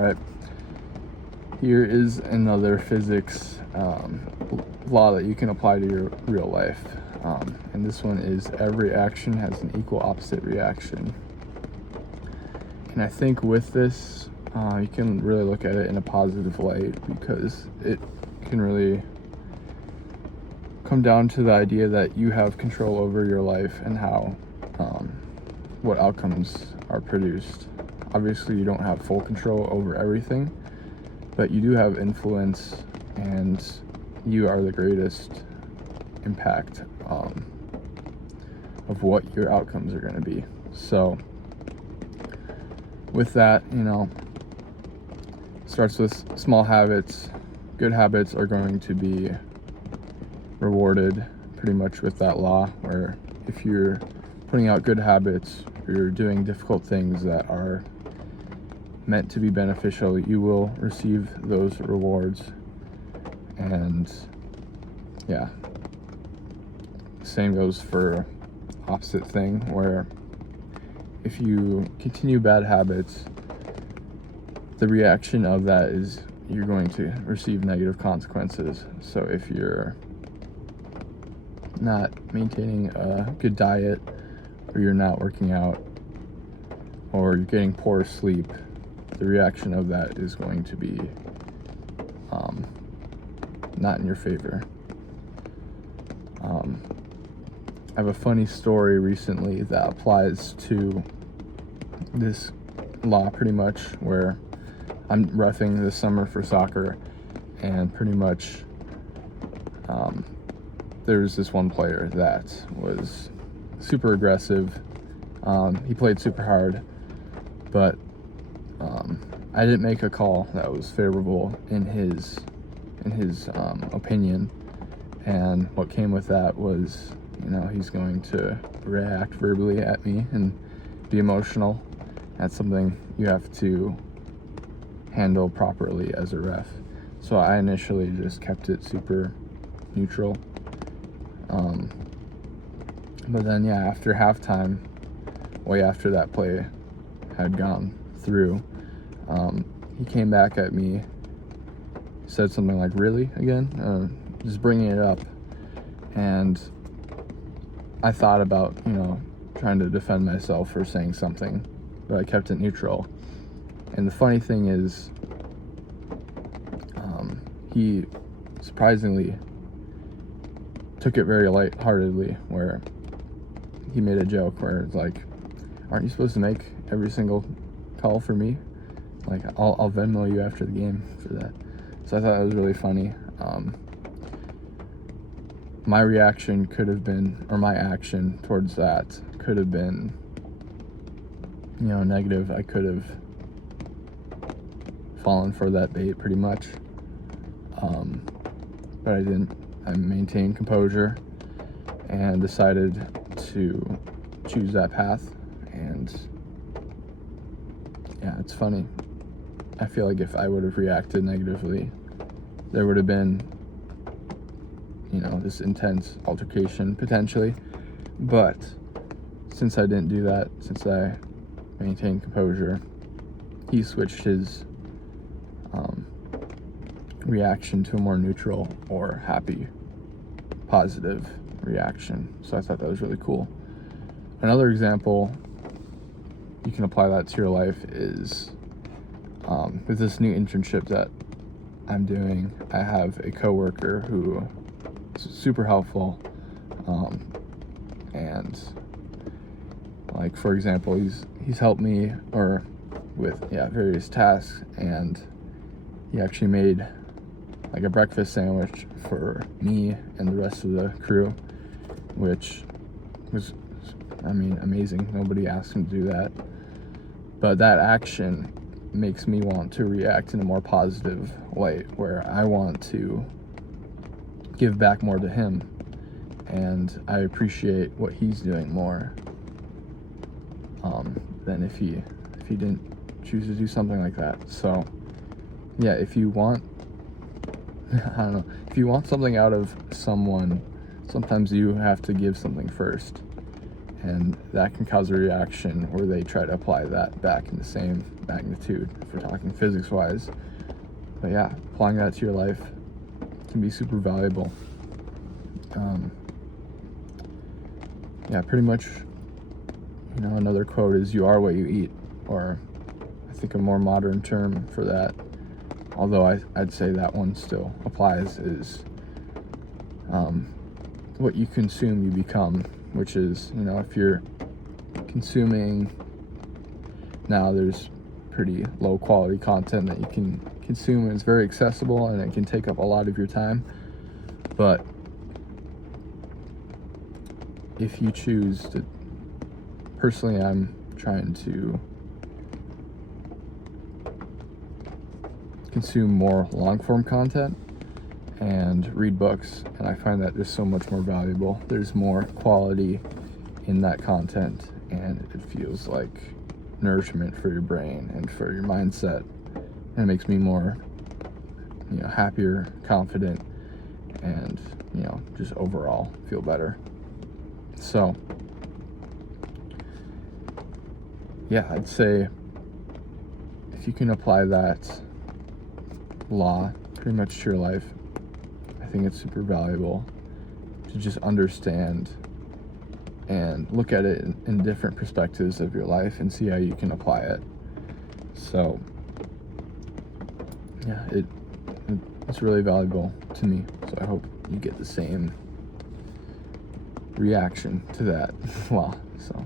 right? Here is another physics law that you can apply to your real life. And this one is every action has an equal opposite reaction. And I think with this, you can really look at it in a positive light, because it can really come down to the idea that you have control over your life and how what outcomes are produced. Obviously, you don't have full control over everything, but you do have influence, and you are the greatest impact of what your outcomes are going to be. So with that, starts with small habits. Good habits are going to be rewarded pretty much with that law, where if you're putting out good habits, you're doing difficult things that are meant to be beneficial, you will receive those rewards. And yeah, same goes for opposite thing, where if you continue bad habits, the reaction of that is you're going to receive negative consequences. So if you're not maintaining a good diet, or you're not working out, or you're getting poor sleep, the reaction of that is going to be not in your favor. I have a funny story recently that applies to this law pretty much, where I'm reffing this summer for soccer, and pretty much there's this one player that was super aggressive. He played super hard, but I didn't make a call that was favorable in his opinion, and what came with that was, he's going to react verbally at me and be emotional. That's something you have to handle properly as a ref. So I initially just kept it super neutral. But then, after halftime, way after that play had gone through, he came back at me, said something like, "Really? Again?" Just bringing it up. And I thought about, trying to defend myself for saying something, but I kept it neutral. And the funny thing is, he surprisingly took it very lightheartedly, where he made a joke where it's like, "Aren't you supposed to make every single call for me? Like, I'll Venmo you after the game for that." So I thought it was really funny. My reaction could have been, or my action towards that could have been, negative. I could have fallen for that bait pretty much. But I didn't. I maintained composure and decided to choose that path. And it's funny. I feel like if I would have reacted negatively, there would have been, this intense altercation potentially. But since I didn't do that, since I maintained composure, he switched his reaction to a more neutral or happy, positive reaction. So I thought that was really cool. Another example, you can apply that to your life, is with this new internship that I'm doing. I have a coworker who is super helpful, and like, for example, he's helped me with various tasks, and he actually made like a breakfast sandwich for me and the rest of the crew, which was, amazing. Nobody asked him to do that. But that action makes me want to react in a more positive light, where I want to give back more to him, and I appreciate what he's doing more than if he didn't choose to do something like that. So if you want if you want something out of someone, sometimes you have to give something first, and that can cause a reaction where they try to apply that back in the same magnitude if we're talking physics wise. But yeah, applying that to your life can be super valuable. Yeah, pretty much, another quote is "you are what you eat," or I think a more modern term for that, although I'd say that one still applies, is what you consume, you become, which is, if you're consuming, now there's pretty low quality content that you can consume, and it's very accessible and it can take up a lot of your time. But if you choose to, personally, I'm trying to consume more long form content and read books, and I find that just so much more valuable. There's more quality in that content, and it feels like nourishment for your brain and for your mindset, and it makes me more happier, confident, and just overall feel better. So yeah, I'd say if you can apply that law pretty much to your life, I think it's super valuable to just understand and look at it in different perspectives of your life and see how you can apply it. So yeah, it's really valuable to me. So I hope you get the same reaction to that law. So